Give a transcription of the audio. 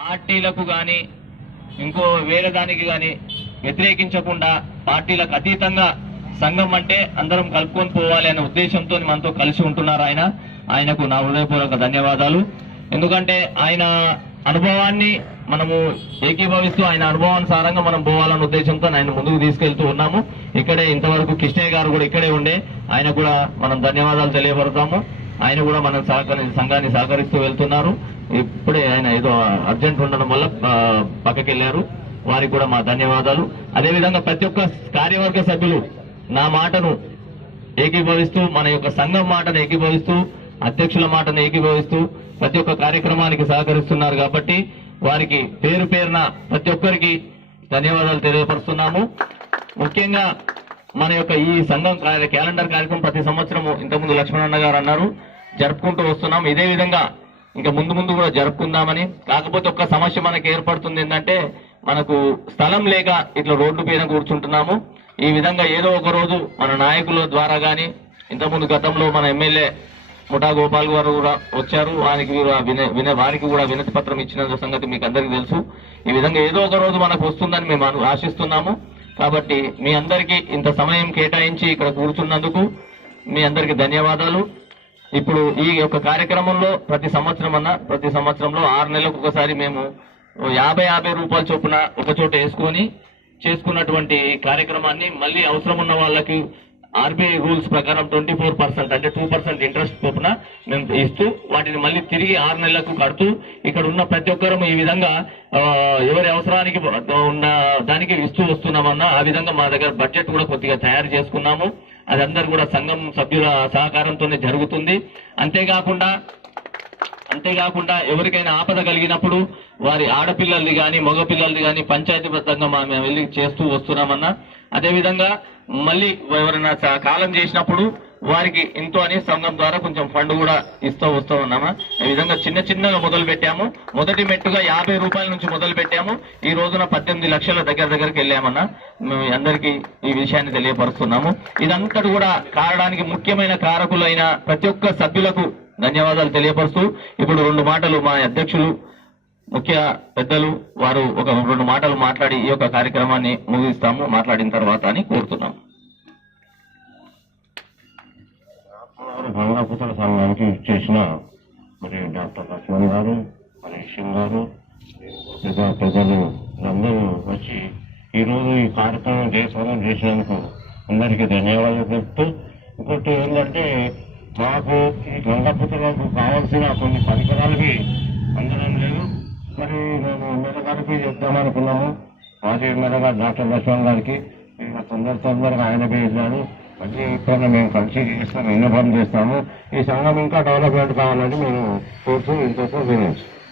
పార్టీలకు గాని ఇంకో వేరే దానికి గాని వ్యతిరేకించకుండా పార్టీలకు అతీతంగా సంఘం అంటే అందరం కలుపుకొని పోవాలి అనే ఉద్దేశంతో మనతో కలిసి ఉంటున్నారు ఆయనకు నా హృదయపూర్వక ధన్యవాదాలు. ఎందుకంటే ఆయన అనుభవాన్ని మనము ఏకీభవిస్తూ ఆయన అనుభవానుసారంగా మనం పోవాలన్న ఉద్దేశంతో ఆయన ముందుకు తీసుకెళ్తూ ఉన్నాము. ఇక్కడే ఇంతవరకు కృష్ణయ్య గారు కూడా ఇక్కడే ఉండే ఆయన కూడా మనం ధన్యవాదాలు తెలియపడతాము. ఆయన కూడా మన సంఘాన్ని సహకరిస్తూ వెళ్తున్నారు. ఇప్పుడే ఆయన ఏదో అర్జెంట్ ఉండడం వల్ల పక్కకి వెళ్ళారు. వారికి కూడా మా ధన్యవాదాలు. అదేవిధంగా ప్రతి ఒక్క కార్యవర్గ సభ్యులు నా మాటను ఏకీభవిస్తూ, మన యొక్క సంఘం మాటను ఏకీభవిస్తూ, అధ్యక్షుల మాటను ఏకీభవిస్తూ ప్రతి ఒక్క కార్యక్రమానికి సహకరిస్తున్నారు కాబట్టి వారికి పేరు పేరున ప్రతి ఒక్కరికి ధన్యవాదాలు తెలియపరుస్తున్నాము. ముఖ్యంగా మన యొక్క ఈ సంఘం క్యాలెండర్ కార్యక్రమం ప్రతి సంవత్సరము ఇంతకుముందు లక్ష్మణన్న గారు అన్నారు జరుపుకుంటూ వస్తున్నాం. ఇదే విధంగా ఇంకా ముందు కూడా జరుపుకుందామని. కాకపోతే ఒక్క సమస్య మనకు ఏర్పడుతుంది ఏంటంటే మనకు స్థలం లేక ఇట్లా రోడ్డు పైన కూర్చుంటున్నాము. ఈ విధంగా ఏదో ఒక రోజు మన నాయకుల ద్వారా గాని, ఇంతకుముందు గతంలో మన ఎమ్మెల్యే ముఠా గోపాల్ గారు కూడా వచ్చారు, వారికి కూడా వినతి పత్రం ఇచ్చిన సంగతి మీకు అందరికీ తెలుసు. ఈ విధంగా ఏదో ఒక రోజు మనకు వస్తుందని మేము ఆశిస్తున్నాము. కాబట్టి మీ అందరికీ ఇంత సమయం కేటాయించి ఇక్కడ కూర్చున్నందుకు మీ అందరికీ ధన్యవాదాలు. ఇప్పుడు ఈ యొక్క కార్యక్రమంలో ప్రతి సంవత్సరంలో 6 నెలలకు ఒకసారి మేము 50 రూపాయల చొప్పున ఒక చోట వేసుకొని చేసుకున్నటువంటి కార్యక్రమాన్ని మళ్ళీ అవసరం ఉన్న వాళ్ళకి ఆర్బీఐ రూల్స్ ప్రకారం 24% అంటే 2% ఇంట్రెస్ట్ చొప్పున మేము ఇస్తూ వాటిని మళ్ళీ తిరిగి 6 నెలలకు కడుతూ ఇక్కడ ఉన్న ప్రతి ఒక్కరూ ఈ విధంగా ఎవరి అవసరానికి ఉన్న దానికి ఇస్తూ వస్తున్నామన్నా. ఆ విధంగా మా దగ్గర బడ్జెట్ కూడా కొద్దిగా తయారు చేసుకున్నాము. అది అందరు కూడా సంఘం సభ్యుల సహకారంతోనే జరుగుతుంది. అంతేకాకుండా ఎవరికైనా ఆపద కలిగినప్పుడు వారి ఆడపిల్లల్ని కానీ మగపిల్లల్ని కానీ పంచాయతీబద్ధంగా మేము వెళ్ళి చేస్తూ వస్తున్నామన్నా. అదేవిధంగా మళ్ళీ ఎవరైనా కాలం చేసినప్పుడు వారికి ఇంతో అని సంఘం ద్వారా కొంచెం ఫండ్ కూడా వస్తూ ఉన్నామా. ఈ విధంగా చిన్నగా మొదలు పెట్టాము. మొదటి మెట్టుగా 50 రూపాయల నుంచి మొదలు పెట్టాము. ఈ రోజున 18 లక్షల దగ్గరికి వెళ్ళామన్నా. మేము అందరికీ ఈ విషయాన్ని తెలియపరుస్తున్నాము. ఇదంతా కూడా కారడానికి ముఖ్యమైన కారకులైన ప్రతి ఒక్క సభ్యులకు ధన్యవాదాలు తెలియపరుస్తూ ఇప్పుడు 2 మాటలు మా అధ్యక్షులు ముఖ్య పెద్దలు వారు ఒక 2 మాటలు మాట్లాడి ఈ యొక్క కార్యక్రమాన్ని ముగిస్తాము మాట్లాడిన తర్వాత అని కోరుతున్నాం. బంగాపుత్ర సంఘానికి చేసిన మరి డాక్టర్ లక్ష్మణ్ గారు, మరి సింగ్ గారు, పెద్దలు అందరూ వచ్చి ఈరోజు ఈ కార్యక్రమం చేసినందుకు అందరికీ ధన్యవాదాలు చెప్తూ, ఇంకోటి ఏంటంటే మాకు ఈ గంగాపుత్రులకు కావాల్సిన కొన్ని పరికరాలకి అందడం లేదు. మరి మేము ఎమ్మెల్యే గారికి చెప్తామనుకున్నాము. మాజీ ఎమ్మెల్యే గారు డాక్టర్ లక్ష్మణ్ గారికి తొందరగా ఆయనకే వెళ్ళాను. మళ్ళీ ఇక్కడ మేము కలిసి చేస్తాము, ఇన్ఫార్మ్ చేస్తాము. ఈ సంఘం ఇంకా డెవలప్మెంట్ కావాలని మేము కోరుతూ ఇంతకు వినేసి